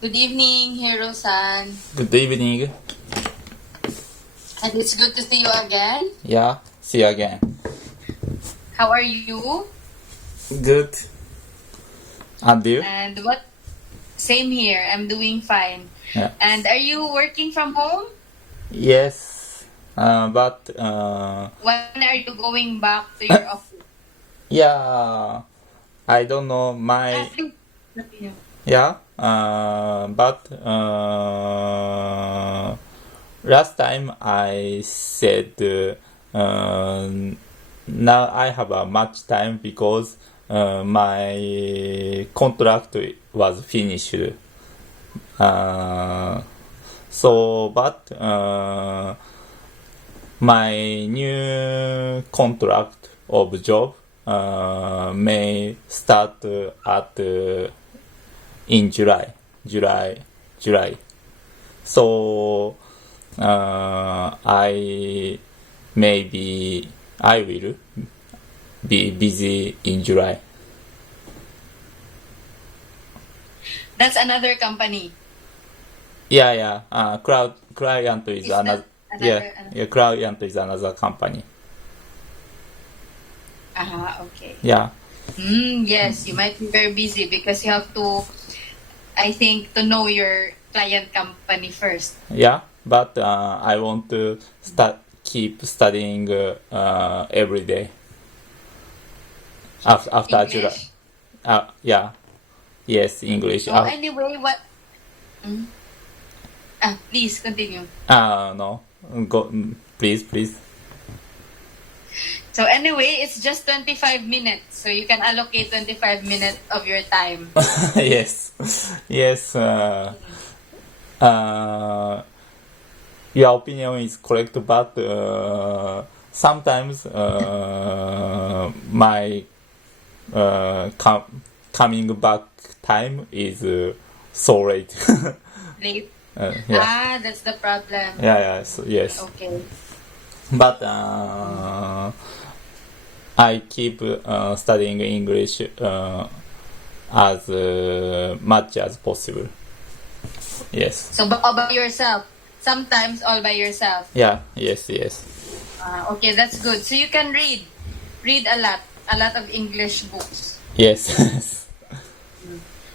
Good evening, Hiro-san. Good evening. And it's good to see you again. Yeah, see you again. How are you? Good. And you? And what? Same here. I'm doing fine. Yeah. And are you working from home? Yes. But When are you going back to your office? yeah, I don't know my Continue. yeah. But last time I said now I have a much time because my contract was finished. But my new contract of job may start at in July. So I will be busy in July. That's another company. Yeah. Client is Is that another. another- Yeah. Client is another company. Okay. Yeah. Yes, you might be very busy because you have to, I think, to know your client company first. Yeah. But I want to keep studying every day. After July. English? Yeah. Yes, English. So anyway, what? Please continue. No. Go, please. So anyway, it's just 25 minutes. So you can allocate 25 minutes of your time. Yes. Your opinion is correct, but sometimes my coming back time is so late. Late. Yeah. That's the problem. Yes. Okay. But I keep studying English as much as possible. Yes. So all by yourself. Sometimes all by yourself. Yeah. Yes. Okay, that's good. So you can read a lot of English books. Yes.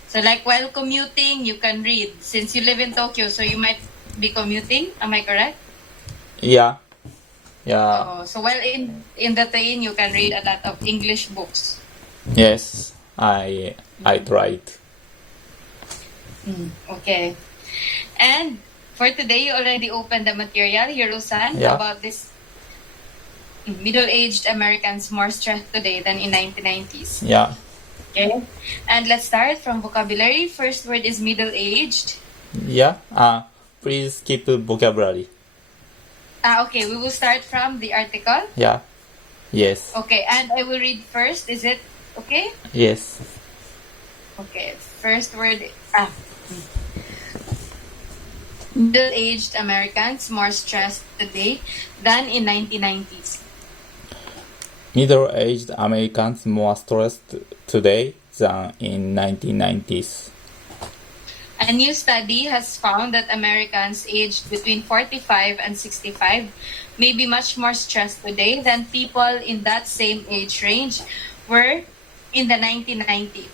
So like while commuting, you can read. Since you live in Tokyo, so you might be commuting. Am I correct? Yeah. So while in the train, you can read a lot of English books. Yes. I tried. Okay. And for today, you already opened the material, Hiro-san, Yeah. about this middle-aged Americans more stressed today than in 1990s. Yeah. Okay. And let's start from vocabulary. First word is middle-aged. Yeah. Please keep vocabulary. Okay, we will start from the article. Yeah. Yes. Okay, and I will read first. Is it okay? Yes. Okay, first word. Middle-aged Americans more stressed today than in 1990s. Middle-aged Americans more stressed today than in 1990s. A new study has found that Americans aged between 45 and 65 may be much more stressed today than people in that same age range were in the 1990s.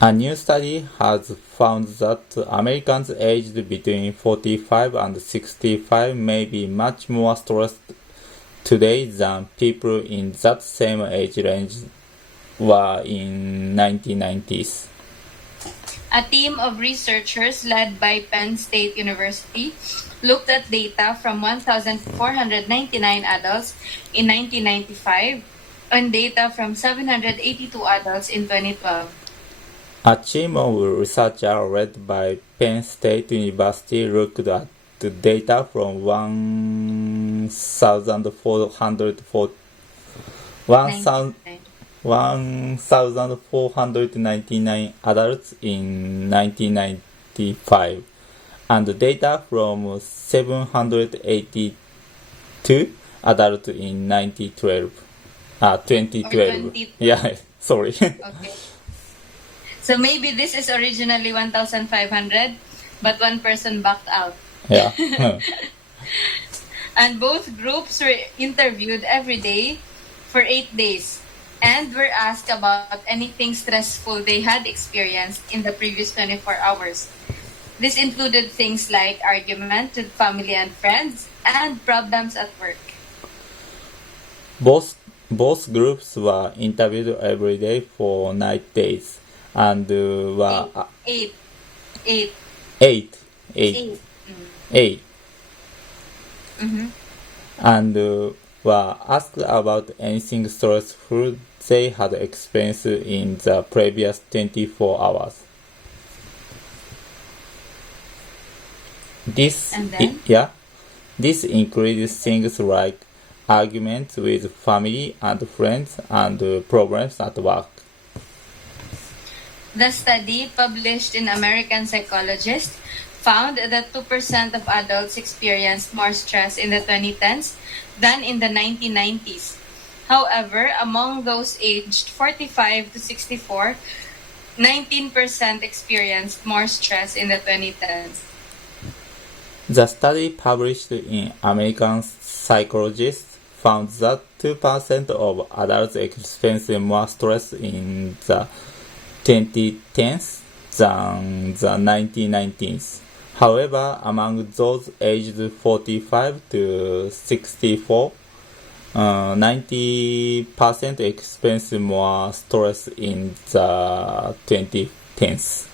A new study has found that Americans aged between 45 and 65 may be much more stressed today than people in that same age range were in 1990s. A team of researchers led by Penn State University looked at data from 1,499 adults in 1995 and data from 782 adults in 2012. A team of researchers led by Penn State University looked at the data from 1,499 adults in 1995 and data from 782 adults in 2012. Or 20. Yeah, sorry. Okay. So maybe this is originally 1,500, but one person backed out. Yeah. And both groups were interviewed every day for 8 days and were asked about anything stressful they had experienced in the previous 24 hours. This included things like arguments with family and friends and problems at work. Both groups were interviewed every day for 9 days and were Eight. eight. Mm. Mm-hmm. And were asked about anything stressful they had experienced in the previous 24 hours. This includes things like arguments with family and friends and problems at work. The study, published in American Psychologist, found that 2% of adults experienced more stress in the 2010s than in the 1990s. However, among those aged 45 to 64, 19% experienced more stress in the 2010s. The study, published in American Psychologist, found that 2% of adults experienced more stress in the 2010s than the 1990s. However, among those aged 45 to 64, 90% experienced more stress in the 2010s.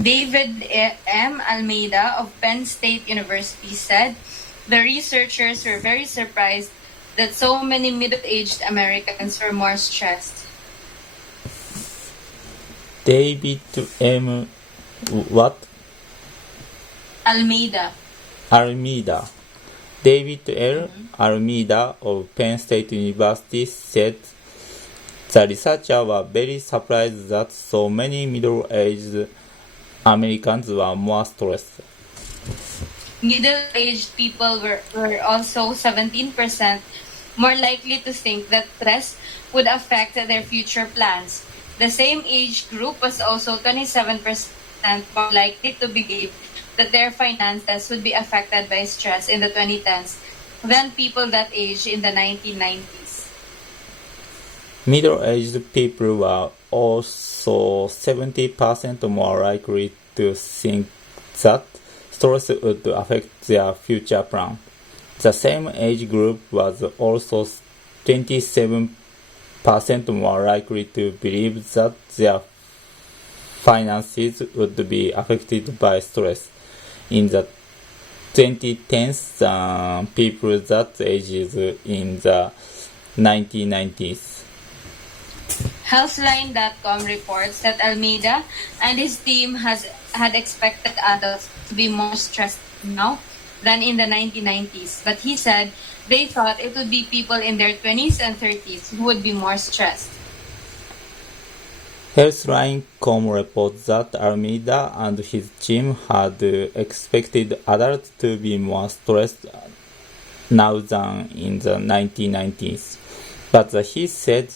David M. Almeida of Penn State University said the researchers were very surprised that so many middle-aged Americans were more stressed. David M. what? Almeida. David L. Almeida of Penn State University said the researchers were very surprised that so many middle-aged Americans were more stressed. Middle-aged people were also 17% more likely to think that stress would affect their future plans. The same age group was also 27% more likely to believe that their finances would be affected by stress in the 2010s than people that age in the 1990s. Middle-aged people were also 70% more likely to think that stress would affect their future plan. The same age group was also 27% more likely to believe that their finances would be affected by stress in the 2010s than people that aged in the 1990s. Healthline.com reports that Almeida and his team had expected adults to be more stressed now than in the 1990s, but he said they thought it would be people in their 20s and 30s who would be more stressed. Healthline.com reports that Almeida and his team had expected adults to be more stressed now than in the 1990s, but he said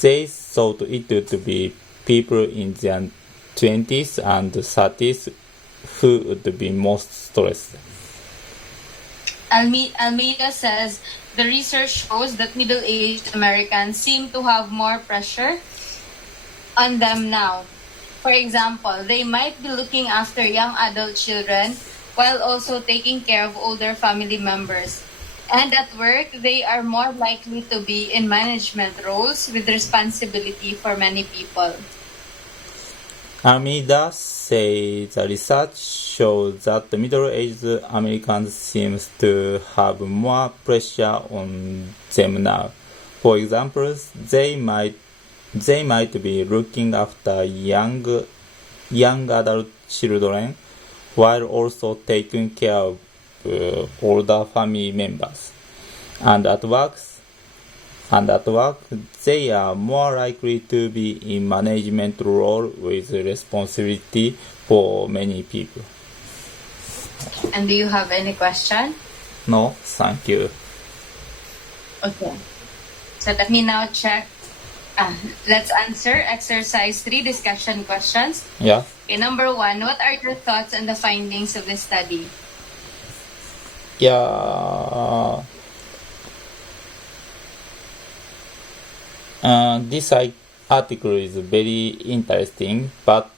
they thought it would be people in their 20s and 30s who would be most stressed. Almeida says the research shows that middle-aged Americans seem to have more pressure on them now. For example, they might be looking after young adult children while also taking care of older family members. And at work, they are more likely to be in management roles with responsibility for many people. Almeida says the research shows that middle-aged Americans seem to have more pressure on them now. For example, they might be looking after young adult children while also taking care of older family members. And at work, they are more likely to be in management role with responsibility for many people. And do you have any question? No, thank you. Okay. So let me now check Let's answer exercise 3 discussion questions. Yeah. Okay, number 1, what are your thoughts on the findings of this study? Yeah. This article is very interesting, but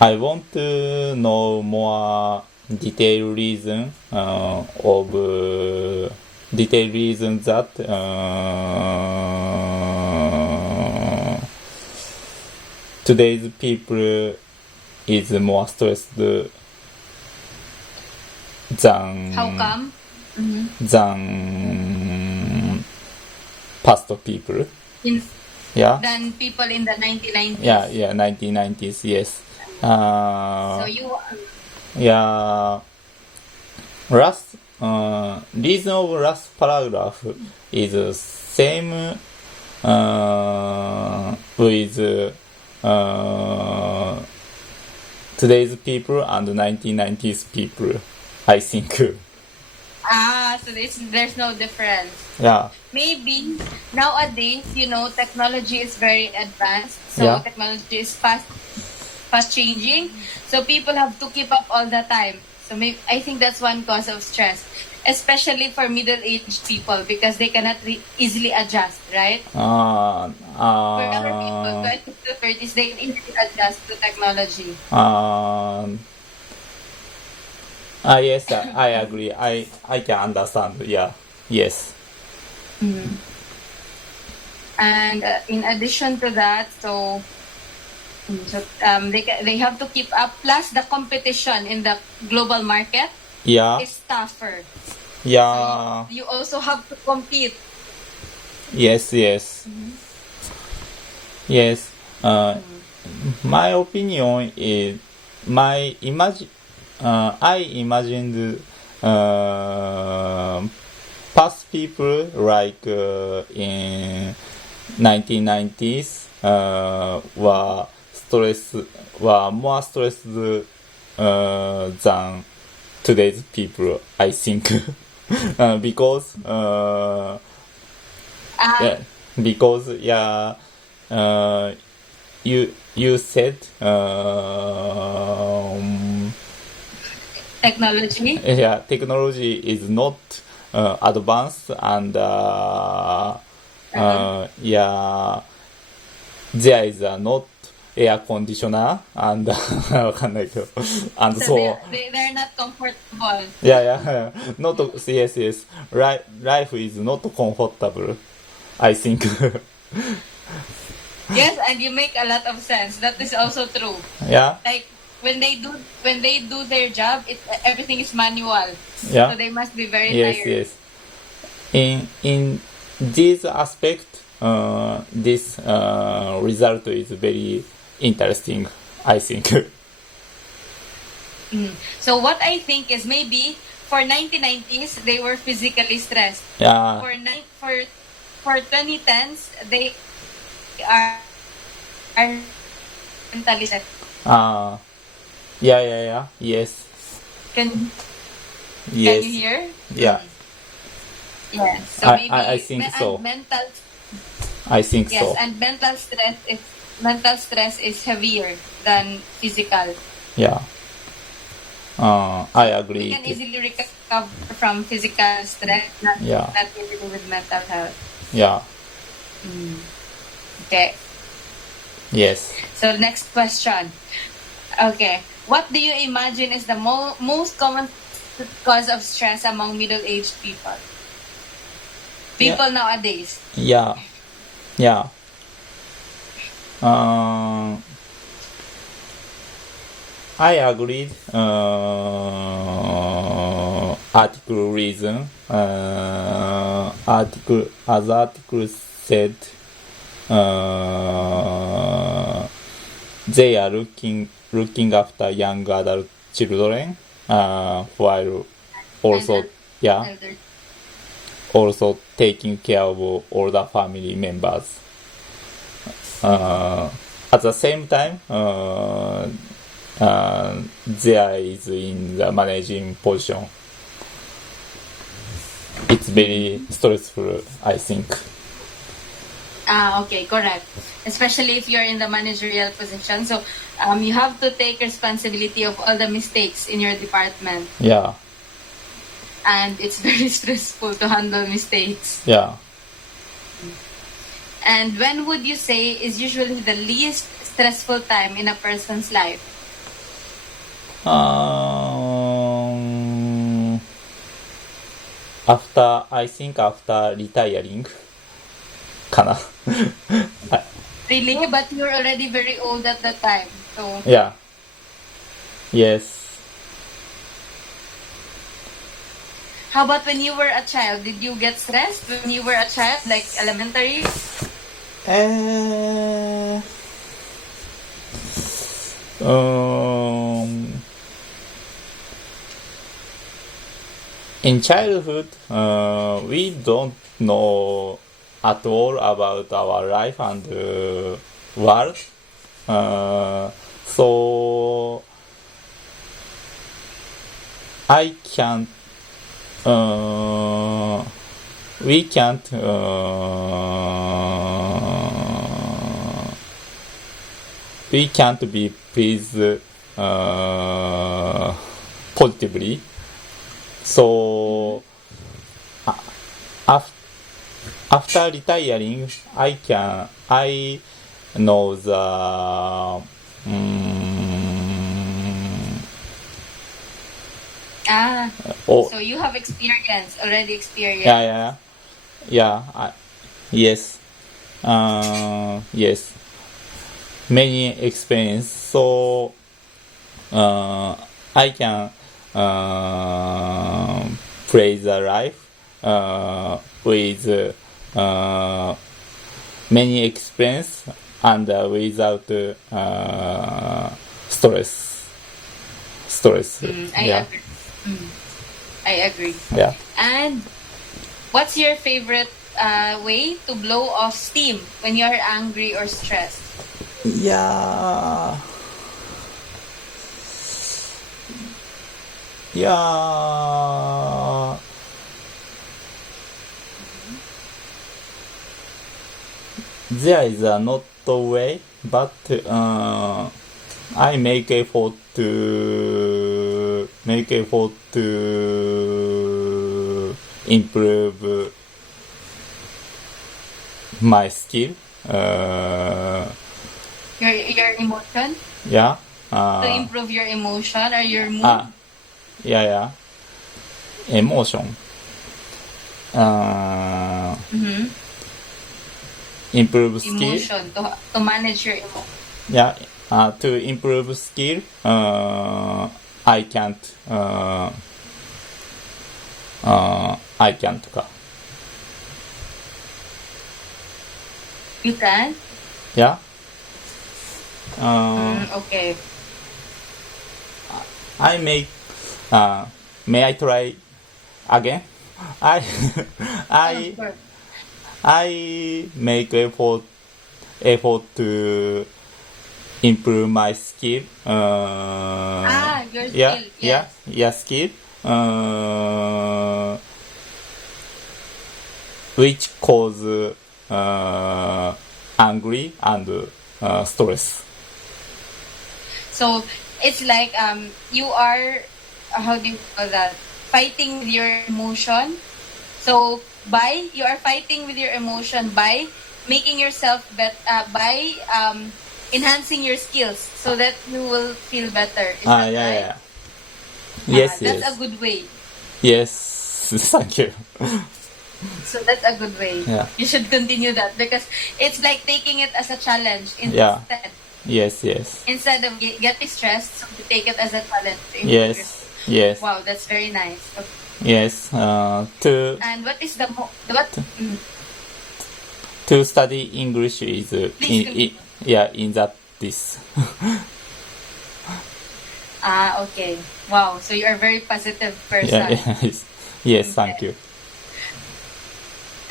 I want to know more detailed reason that today's people is more stressed than How come? than past people. Yeah. Than people in the 1990s. Yeah, 1990s. Yes. So you. Yeah. Last reason of last paragraph is same with today's people and 1990s people, I think. So there's no difference. Yeah. Maybe nowadays, technology is very advanced. So Yeah. technology is fast changing. So people have to keep up all the time. So I think that's one cause of stress, especially for middle-aged people because they cannot easily adjust, right? For younger people, 20 to 30s, they can easily adjust to technology. Yes, I agree. I can understand. Yeah. Yes. And in addition to that, they have to keep up. Plus, the competition in the global market Yeah. is tougher. Yeah. You also have to compete. Yes. Yes. My opinion is I imagined past people like in 1990s were more stressed than today's people, I think. Because you said Technology. yeah, technology is not advanced and there is not air conditioner and わかんないけど and so they're not comfortable. yeah not yes life is not comfortable, I think. Yes, and you make a lot of sense. That is also true. Yeah. Like when they do their job, everything is manual. Yeah. So they must be very tired. Yes. In this aspect, this result is very interesting, I think. So what I think is maybe for 1990s they were physically stressed. Yeah. For 2010s they are mentally stressed. Yeah. Yes. Can Yes. you hear? Yeah. Yes. So maybe I think so. Mental. I think Yes, so. and mental stress is heavier than physical. Yeah. I agree. You can easily recover from physical stress, not easily with mental health. Yeah. Okay. Yes. So next question. Okay. What do you imagine is the most common cause of stress among middle-aged people? People nowadays. Yeah. I agreed. Article reason. Article said they are looking after young adult children, while also taking care of older family members. At the same time, there is in the managing position it's very stressful, I think. Okay, correct. Especially if you're in the managerial position. So you have to take responsibility of all the mistakes in your department. Yeah, And it's very stressful to handle mistakes. yeah. And when would you say is usually the least stressful time in a person's life? After retiring, かな。Really? But you're already very old at that time. So Yeah. Yes. how about when you were a child? Did you get stressed when you were a child, like elementary? In childhood, we don't know at all about our life and world. So I can't. We can't. We can't be pleased positively. So after retiring, I know the So you have already experienced. Yes, yes, many experience. So I can play the life with many experience and without stress. I agree. Yeah. And what's your favorite way to blow off steam when you are angry or stressed? Yeah. There is not a way, but I make effort to improve my skill. Your emotion? Yeah. To improve your emotion or your mood? Yeah. Emotion. Improve skill. Emotion. To manage your emotion. Yeah. To improve skill, I can't. I can't. You can? Yeah. Okay. I make. May I try again? Of course. I make effort to improve my skill. Your skill. Yes. Skill. Which cause angry and stress. So it's like you are how do you call that? Fighting with your emotion. So you are fighting with your emotion by making yourself by enhancing your skills so that you will feel better. Is that right? Yeah. Yes, that's a good way. Yes, thank you. So that's a good way. Yeah. You should continue that because it's like taking it as a challenge Yeah. instead. Yes. Instead of getting stressed, so you take it as a challenge. To improve yourself. Yes. Wow, that's very nice. Okay. Yes. And what is To study English is in this. Okay. Wow. So you are a very positive person. Yes. Thank you.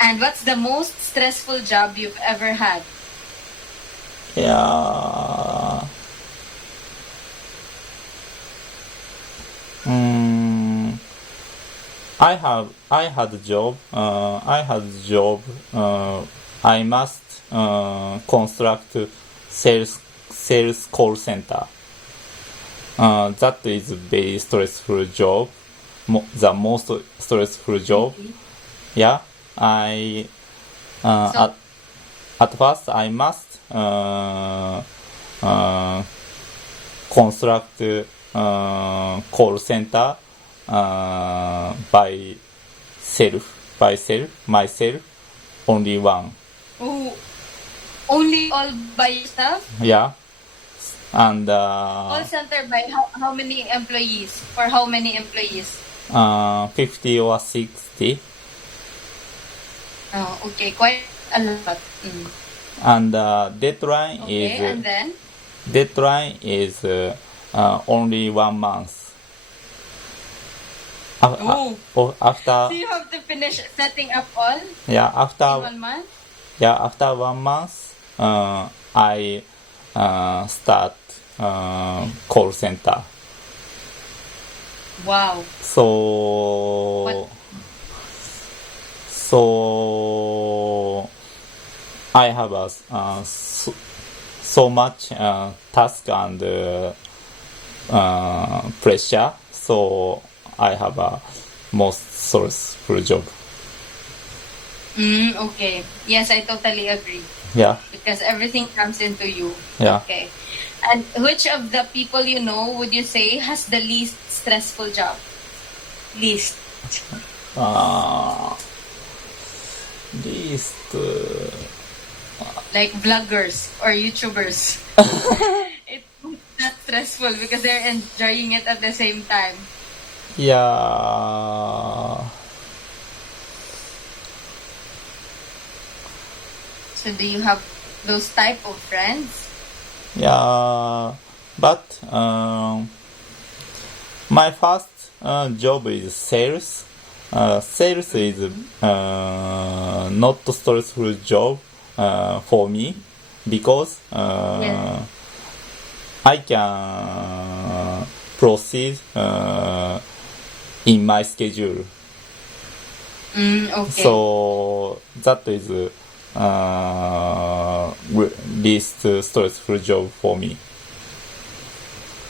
And what's the most stressful job you've ever had? Yeah. I had a job. I must construct sales call center. That is very stressful job. The most stressful job. Yeah, at first I must construct call center myself, only one. Oh, only all by yourself? Yeah, and Call center by how many employees? For how many employees? 50 or 60. Oh, okay, quite a lot. And deadline is only 1 month. After So you have to finish setting up all in after 1 month? After 1 month, I start call center. Wow. So I have so much task and pressure. So I have a most stressful job. Okay. Yes, I totally agree. Yeah. Because everything comes into you. Yeah. Okay. And which of the people you know would you say has the least stressful job? Least. Least. Like vloggers or YouTubers. It's not stressful because they're enjoying it at the same time. Yeah. So do you have those type of friends? Yeah, but my first job is sales. Sales is not a stressful job for me because I can proceed in my schedule. Okay. So that is least stressful job for me.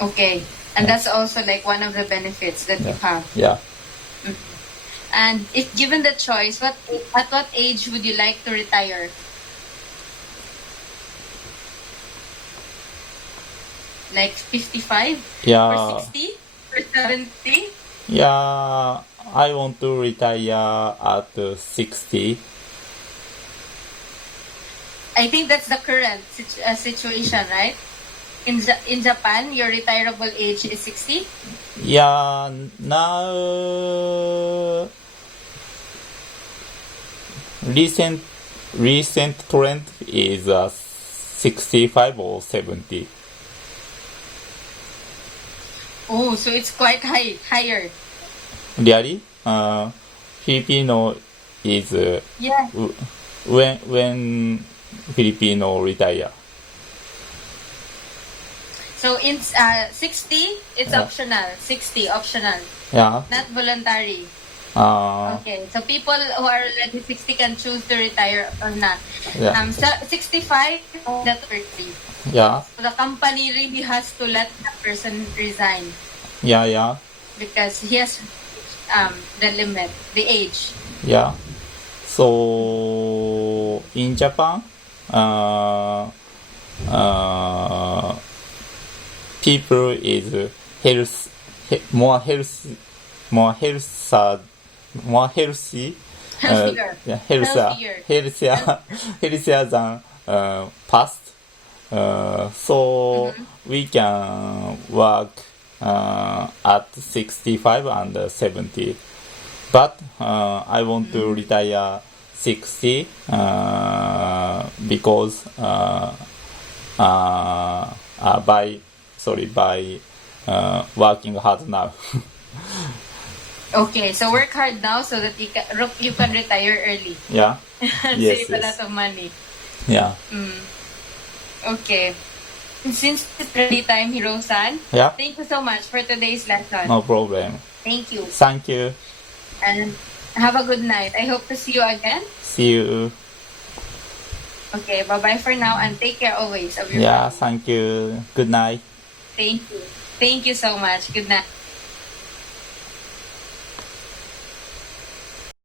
Okay. And that's also like one of the benefits that you have. Yeah. And if given the choice, at what age would you like to retire? Like 55? Yeah. Or 60? Or 70? Yeah, I want to retire at 60. I think that's the current situation, right? In Japan, your retirable age is 60? Yeah, now recent trend is 65 or 70. Oh, so it's quite higher. Really? Filipino is Yeah. when Filipino retire. So in 60, it's optional. 60 optional, Yeah. not voluntary. Uh, Okay, so people who are already 60 can choose to retire or not. Yeah. 65, that's 30. Yeah. So the company really has to let that person resign Yeah. because he has the limit, the age. Yeah. So in Japan, people is more healthy, Healthier. healthier than past. So we can work at 65 and 70. But I want to retire 60 because by working hard now. Okay, so work hard now so that you can retire early. Yeah. And Yes, save a lot of money. Yeah. Okay. Since it's already time, Hiro-san, Yeah. thank you so much for today's lesson. No problem. Thank you. Thank you. And have a good night. I hope to see you again. See you. Okay, bye-bye for now and take care always of your Yeah, family. thank you. Good night. Thank you. Thank you so much. Good night.